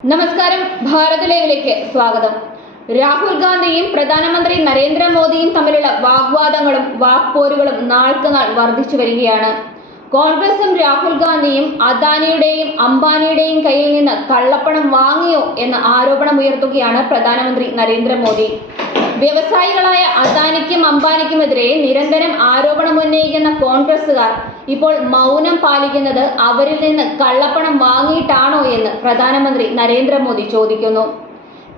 നമസ്കാരം, ഭാരത് ലൈവിലേക്ക് സ്വാഗതം. രാഹുൽ ഗാന്ധിയും പ്രധാനമന്ത്രി നരേന്ദ്രമോദിയും തമ്മിലുള്ള വാഗ്വാദങ്ങളും വാക്പോരുകളും നാൾക്ക് നാൾ വർദ്ധിച്ചു വരികയാണ്. കോൺഗ്രസും രാഹുൽ ഗാന്ധിയും അദാനിയുടെയും അംബാനിയുടെയും കയ്യിൽ നിന്ന് കള്ളപ്പണം വാങ്ങിയോ എന്ന ആരോപണമുയർത്തുകയാണ് പ്രധാനമന്ത്രി നരേന്ദ്രമോദി. വ്യവസായികളായ അദാനിക്കും അംബാനിക്കുമെതിരെ നിരന്തരം ആരോപണമുന്നയിക്കുന്ന കോൺഗ്രസുകാർ ഇപ്പോൾ മൗനം പാലിക്കുന്നത് അവരിൽ നിന്ന് കള്ളപ്പണം വാങ്ങിയിട്ടാണോ എന്ന് പ്രധാനമന്ത്രി നരേന്ദ്രമോദി ചോദിക്കുന്നു.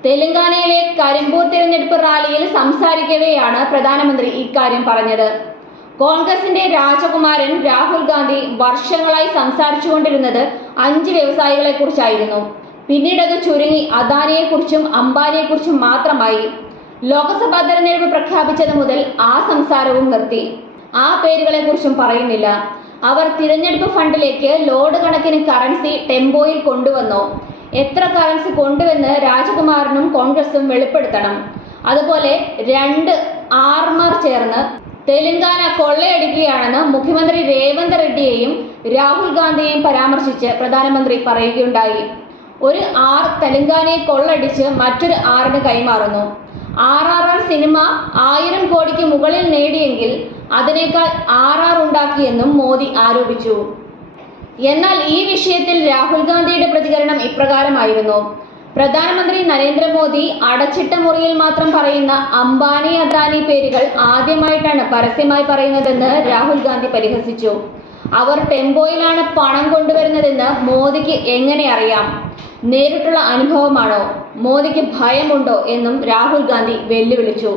തെലങ്കാനയിലെ കരിമ്പൂർ തിരഞ്ഞെടുപ്പ് റാലിയിൽ സംസാരിക്കവെയാണ് പ്രധാനമന്ത്രി ഇക്കാര്യം പറഞ്ഞത്. കോൺഗ്രസിന്റെ രാജകുമാരൻ രാഹുൽ ഗാന്ധി വർഷങ്ങളായി സംസാരിച്ചുകൊണ്ടിരുന്നത് 5 വ്യവസായികളെ കുറിച്ചായിരുന്നു. പിന്നീട് അത് ചുരുങ്ങി അദാനിയെക്കുറിച്ചും അംബാനിയെക്കുറിച്ചും മാത്രമായി. ലോക്സഭാ തെരഞ്ഞെടുപ്പ് പ്രഖ്യാപിച്ചത് മുതൽ ആ സംസാരവും നിർത്തി. ആ പേരുകളെ കുറിച്ചും പറയുന്നില്ല. അവർ തിരഞ്ഞെടുപ്പ് ഫണ്ടിലേക്ക് ലോഡ് കണക്കിന് കറൻസി ടെമ്പോയിൽ കൊണ്ടുവന്നോ, എത്ര കറൻസി കൊണ്ടുവന്ന് രാജകുമാരനും കോൺഗ്രസും വെളിപ്പെടുത്തണം. അതുപോലെ 2 ആർമാർ ചേർന്ന് തെലങ്കാന കൊള്ളയടിക്കുകയാണെന്ന് മുഖ്യമന്ത്രി രേവന്ത് റെഡ്ഡിയെയും രാഹുൽ ഗാന്ധിയെയും പരാമർശിച്ച് പ്രധാനമന്ത്രി പറയുകയുണ്ടായി. ഒരു ആർ തെലങ്കാനയെ കൊള്ളടിച്ച് മറ്റൊരു ആറിന് കൈമാറുന്നു. RRR സിനിമ 1000 കോടിക്ക് മുകളിൽ നേടിയെങ്കിൽ അതിനേക്കാൾ RR ഉണ്ടാക്കിയെന്നും മോദി ആരോപിച്ചു. എന്നാൽ ഈ വിഷയത്തിൽ രാഹുൽ ഗാന്ധിയുടെ പ്രതികരണം ഇപ്രകാരമായിരുന്നു. പ്രധാനമന്ത്രി നരേന്ദ്രമോദി അടച്ചിട്ട മുറിയിൽ മാത്രം പറയുന്ന അംബാനി അദാനി പേരുകൾ ആദ്യമായിട്ടാണ് പരസ്യമായി പറയുന്നതെന്ന് രാഹുൽ ഗാന്ധി പരിഹസിച്ചു. അവർ ടെമ്പോയിലാണ് പണം കൊണ്ടുവരുന്നതെന്ന് മോദിക്ക് എങ്ങനെ അറിയാം? നേരിട്ടുള്ള അനുഭവമാണോ? മോദിക്ക് ഭയമുണ്ടോ എന്നും രാഹുൽ ഗാന്ധി വെല്ലുവിളിച്ചു.